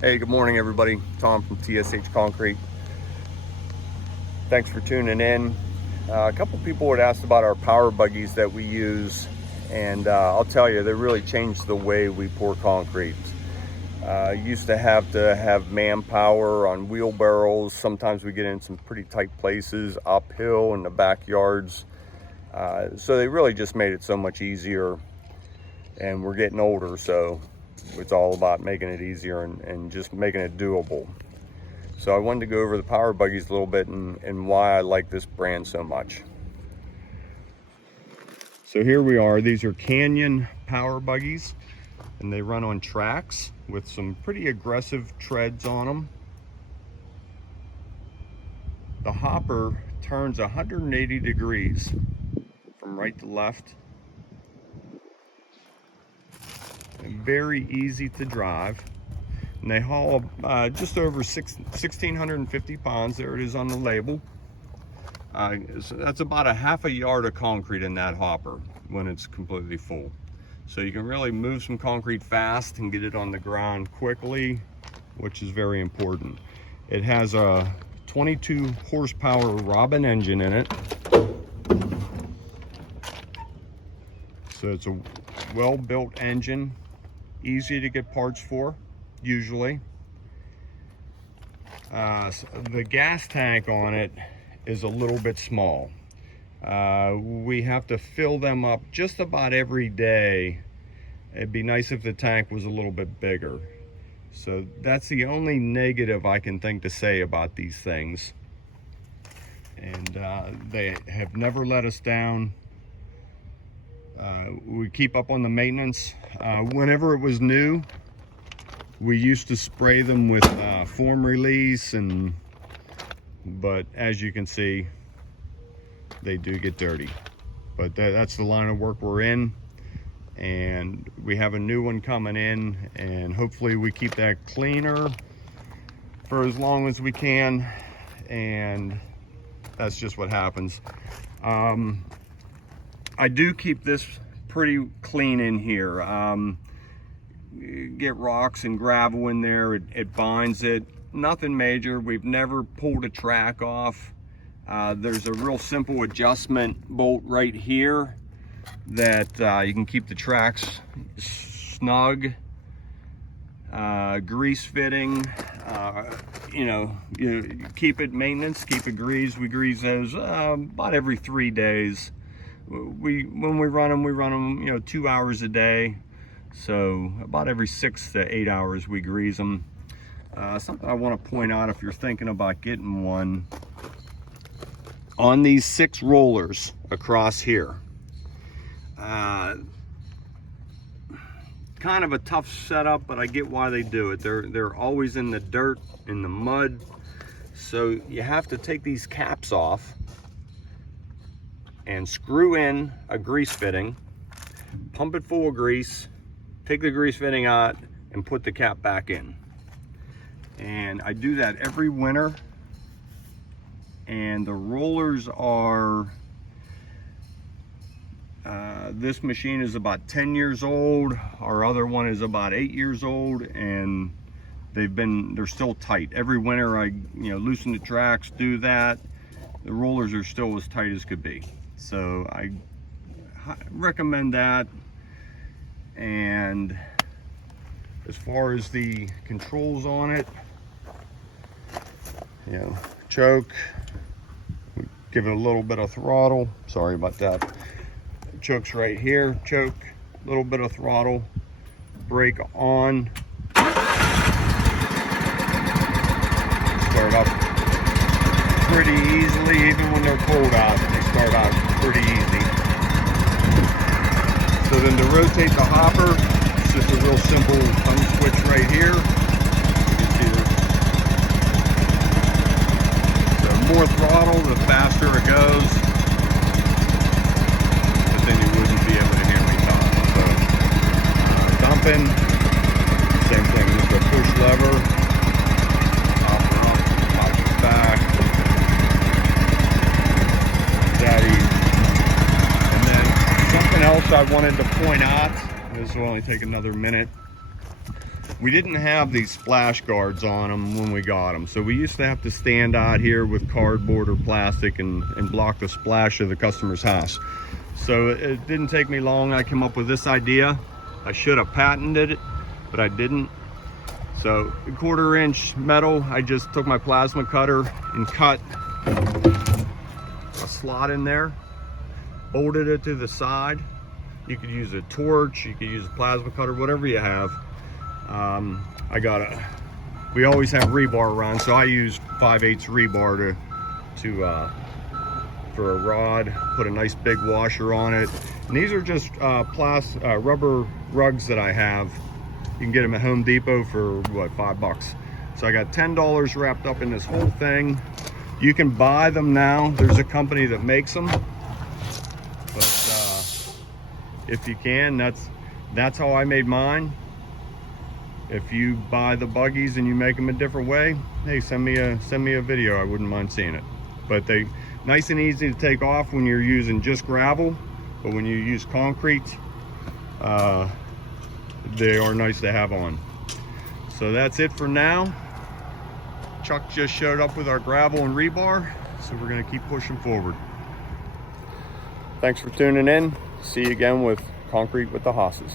Hey, good morning, everybody. Tom from TSH Concrete. Thanks for tuning in. A couple people had asked about our power buggies that we use, and I'll tell you, they really changed the way we pour concrete. Used to have manpower on wheelbarrows. Sometimes we get in some pretty tight places, uphill in the backyards. So they really just made it so much easier, and we're getting older, so it's all about making it easier and just making it doable. So I wanted to go over the power buggies a little bit and why I like this brand so much. So here we are. These are Canyon power buggies, and they run on tracks with some pretty aggressive treads on them. The hopper turns 180 degrees from right to left. Very easy to drive, and they haul just over 1,650 pounds. There it is on the label. So that's about a half a yard of concrete in that hopper when it's completely full. So you can really move some concrete fast and get it on the ground quickly, which is very important. It has a 22 horsepower Robin engine in it. So it's a well-built engine, easy to get parts for, usually. So the gas tank on it is a little bit small. We have to fill them up just about every day. It'd be nice if the tank was a little bit bigger. So that's the only negative I can think to say about these things. And they have never let us down. We keep up on the maintenance. Whenever it was new, we used to spray them with foam release, but as you can see, they do get dirty. But that's the line of work we're in, and we have a new one coming in, and hopefully we keep that cleaner for as long as we can, and that's just what happens. I do keep this pretty clean in here. Get rocks and gravel in there, it binds it. Nothing major. We've never pulled a track off. There's a real simple adjustment bolt right here that you can keep the tracks snug. Grease fitting, you keep it maintenance, keep it greased. We grease those about every 3 days. When we run them 2 hours a day, so about every 6 to 8 hours we grease them. Something I want to point out, if you're thinking about getting one, on these 6 rollers across here, kind of a tough setup, but I get why they do it. They're always in the dirt, in the mud, so you have to take these caps off and screw in a grease fitting, pump it full of grease, take the grease fitting out, and put the cap back in. And I do that every winter. And the rollers are, this machine is about 10 years old. Our other one is about 8 years old, and they're still tight. Every winter I loosen the tracks, do that. The rollers are still as tight as could be. So I recommend that. And as far as the controls on it, choke, give it a little bit of throttle. Sorry about that. Choke's right here. Choke, a little bit of throttle, brake on. Start up pretty easily, even when they're cold out. They start out pretty easy. So then to rotate the hopper, it's just a real simple thumb switch right here. The more throttle, the faster it goes. But then you wouldn't be able to hear me talk. So dumping, same thing, just a push lever. Hopper up, hopper back. That easy. And then something else I wanted to point out, this will only take another minute. we didn't have these splash guards on them when we got them. So we used to have to stand out here with cardboard or plastic and block the splash of the customer's house. So it didn't take me long. I came up with this idea. I should have patented it, but I didn't. So 1/4 inch metal, I just took my plasma cutter and cut a slot in there, bolted it to the side. You could use a torch, you could use a plasma cutter, whatever you have. We always have rebar around, so I use 5/8 rebar for a rod, put a nice big washer on it. And these are just rubber rugs that I have. You can get them at Home Depot for what, $5. So I got $10 wrapped up in this whole thing. You can buy them now. There's a company that makes them. But if you can, that's how I made mine. If you buy the buggies and you make them a different way, hey, send me a video. I wouldn't mind seeing it. But they nice and easy to take off when you're using just gravel, but when you use concrete, they are nice to have on. So that's it for now. Chuck just showed up with our gravel and rebar, so we're gonna keep pushing forward. Thanks for tuning in. See you again with Concrete with the Hosses.